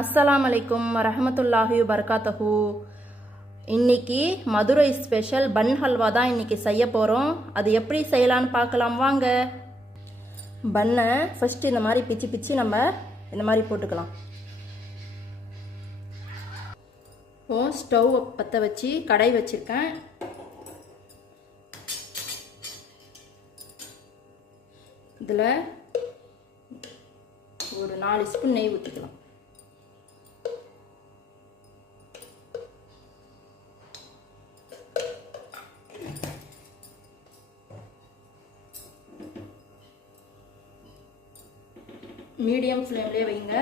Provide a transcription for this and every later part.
அஸ்ஸலாம் அலைக்கும் ரஹமத்துல்லாஹி வபரகாத்தஹு. இன்னைக்கு மதுரை ஸ்பெஷல் பன் ஹல்வா தான் இன்னைக்கு செய்ய போகிறோம் அது எப்படி செய்யலான்னு பார்க்கலாம் வாங்க. பன்னை ஃபஸ்ட்டு இந்த மாதிரி பிச்சு பிச்சு நம்ம இந்த மாதிரி போட்டுக்கலாம். இப்போ ஸ்டவ் பற்ற வச்சு கடை வச்சுருக்கேன். இதில் ஒரு நாலு ஸ்பூன் நெய் ஊற்றிக்கலாம் மீடியம் ஃப்ளேம்லேயே வைங்க.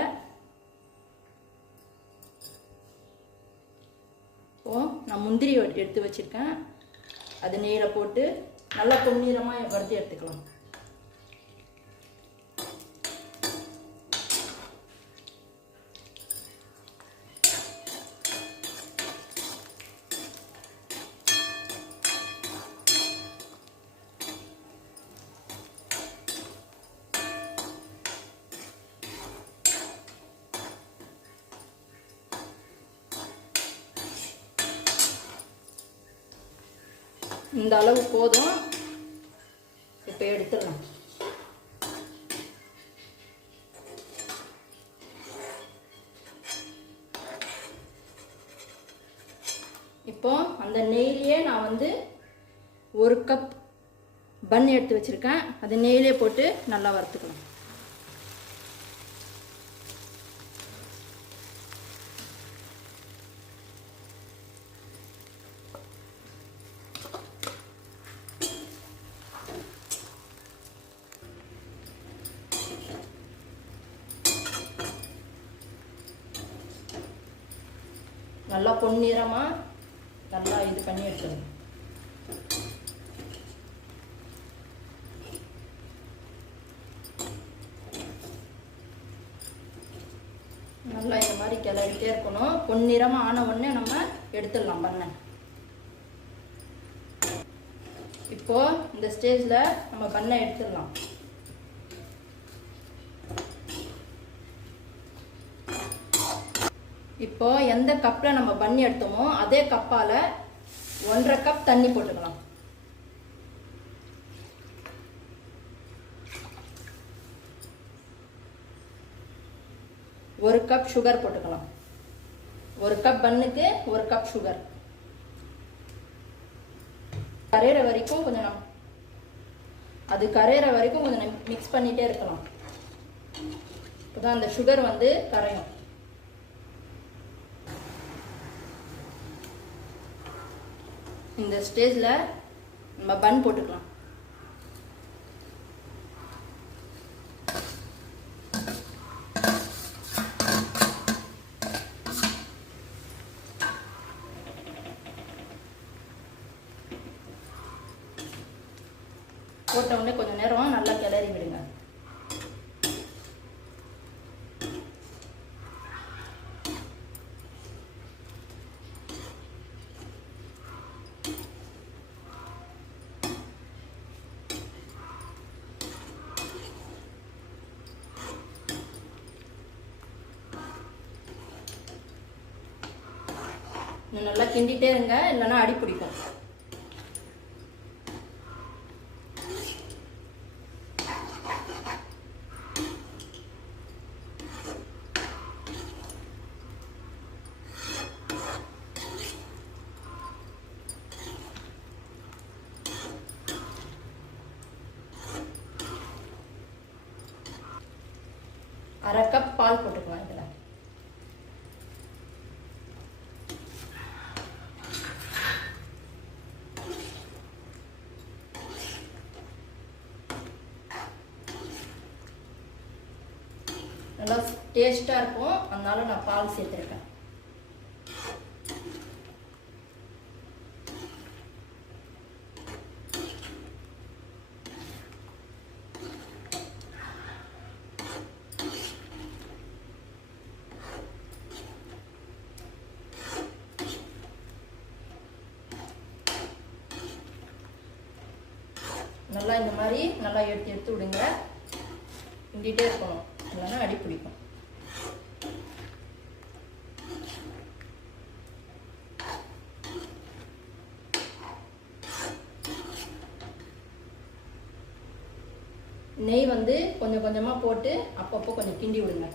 இப்போ நான் முந்திரி எடுத்து வச்சுருக்கேன். அது நீரை போட்டு நல்லா பொன்னிறமாக வறுத்து எடுத்துக்கலாம். இந்த அளவு போதும். இப்போ எடுத்துடலாம். இப்போ அந்த நெய்லியே நான் வந்து ஒரு கப் பன் எடுத்து வச்சுருக்கேன். அது நெய்லே போட்டு நல்லா வறுத்துக்கலாம் நல்லா பொன்னிறமாக நல்லா இது பண்ணி எடுத்துடணும் நல்லா இந்த மாதிரி கிளறிட்டே இருக்கணும். பொன்னிறமாக ஆன உடனே நம்ம எடுத்துடலாம் பண்ண இப்போ இந்த ஸ்டேஜில் நம்ம பண்ணை எடுத்துடலாம். இப்போ எந்த கப்பில் நம்ம பண்ணி எடுத்தோமோ அதே கப்பால் ஒன்றரை கப் தண்ணி போட்டுக்கலாம். ஒரு கப் சுகர் போட்டுக்கலாம். ஒரு கப் பண்ணுக்கு ஒரு கப் சுகர் கரையிற வரைக்கும் கொஞ்சம் அது கரையிற வரைக்கும் கொஞ்சம் மிக்ஸ் பண்ணிட்டே இருக்கலாம். இப்போதான் அந்த சுகர் வந்து கரையும். இந்த ஸ்டேஜில் நம்ம பன் போட்டுக்கலாம். போட்ட உடனே கொஞ்சம் நேரம் நல்லா கிளறி விடுங்க. நல்லா கிண்டிகிட்டே இருங்க இல்லைன்னா அடி பிடிக்கும் அரை கப் பால் போட்டுக்கலாம் இதில் நல்லா டேஸ்ட்டாக இருக்கும். அதனால நான் பால் சேர்த்துருக்கேன். நல்லா இந்த மாதிரி நல்லா எடுத்து எடுத்து விடுங்க. கிண்டிகிட்டே இருக்கணும். இல்லைன்னா அடி பிடிக்கும். நெய் வந்து கொஞ்சம் கொஞ்சமாக போட்டு அப்பப்போ கொஞ்சம் கிண்டி விடுங்க.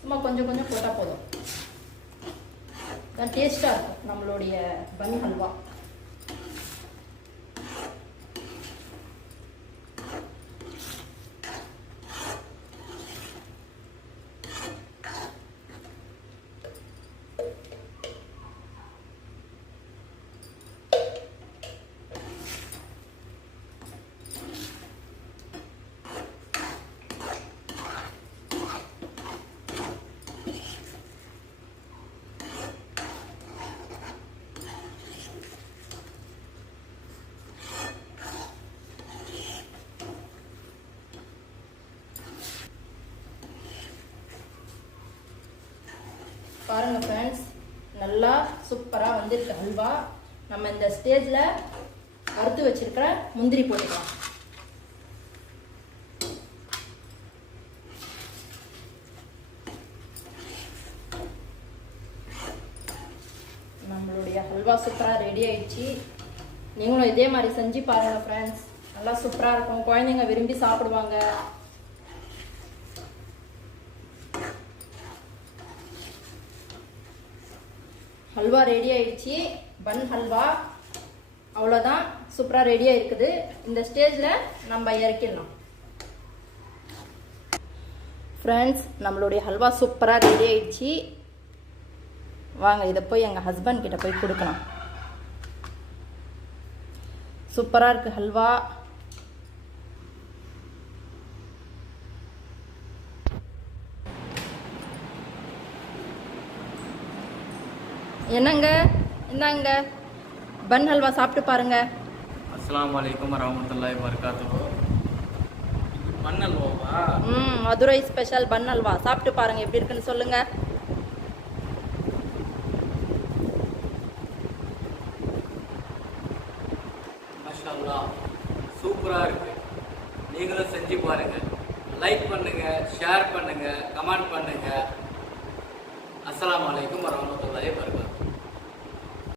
சும்மா கொஞ்சம் கொஞ்சம் போட்டால் போதும். டேஸ்ட்டாக இருக்கும் நம்மளுடைய பன் ஹல்வா. பாருங்கள் ஃப்ரெண்ட்ஸ் நல்லா சூப்பராக வந்துருக்கு ஹல்வா நம்ம இந்த ஸ்டேஜில் அறுத்து வச்சிருக்கிற முந்திரி போட்டுக்கலாம். நம்மளுடைய அல்வா சூப்பராக ரெடி ஆயிடுச்சு. நீங்களும் இதே மாதிரி செஞ்சு பாருங்க ஃப்ரெண்ட்ஸ் நல்லா சூப்பராக இருக்கும். குழந்தைங்க விரும்பி சாப்பிடுவாங்க. ஹல்வா ரெடி ஆயிடுச்சு. பன் ஹல்வா. அவ்வளோதான் சூப்பராக ரெடியாக இருக்குது இந்த ஸ்டேஜில் நம்ம இறக்கிடலாம். ஃப்ரெண்ட்ஸ் நம்மளுடைய ஹல்வா சூப்பராக ரெடி ஆயிடுச்சு. வாங்க இதை போய் எங்கள் ஹஸ்பண்ட் கிட்ட போய் கொடுக்கலாம். சூப்பராக இருக்குது ஹல்வா. என்னங்க? இந்தாங்க. பன் ஹல்வா சாப்பிட்டு பாருங்க. அஸ்ஸலாமு அலைக்கும் வரமத்துல்லாஹி வபரகாத்துஹு. மண்ணல்வாவா ம் மதுரை ஸ்பெஷல் பன் ஹல்வா. சாப்பிட்டு பாருங்க எப்படி இருக்குன்னு சொல்லுங்க. மாஷா அல்லாஹ் சூப்பரா இருக்கு. நீங்களும் செஞ்சு பாருங்க. லைக் பண்ணுங்க ஷேர் பண்ணுங்க கமெண்ட் பண்ணுங்க. அஸ்ஸலாமு அலைக்கும் வரமத்துல்லாஹி வபரகாத்துஹு.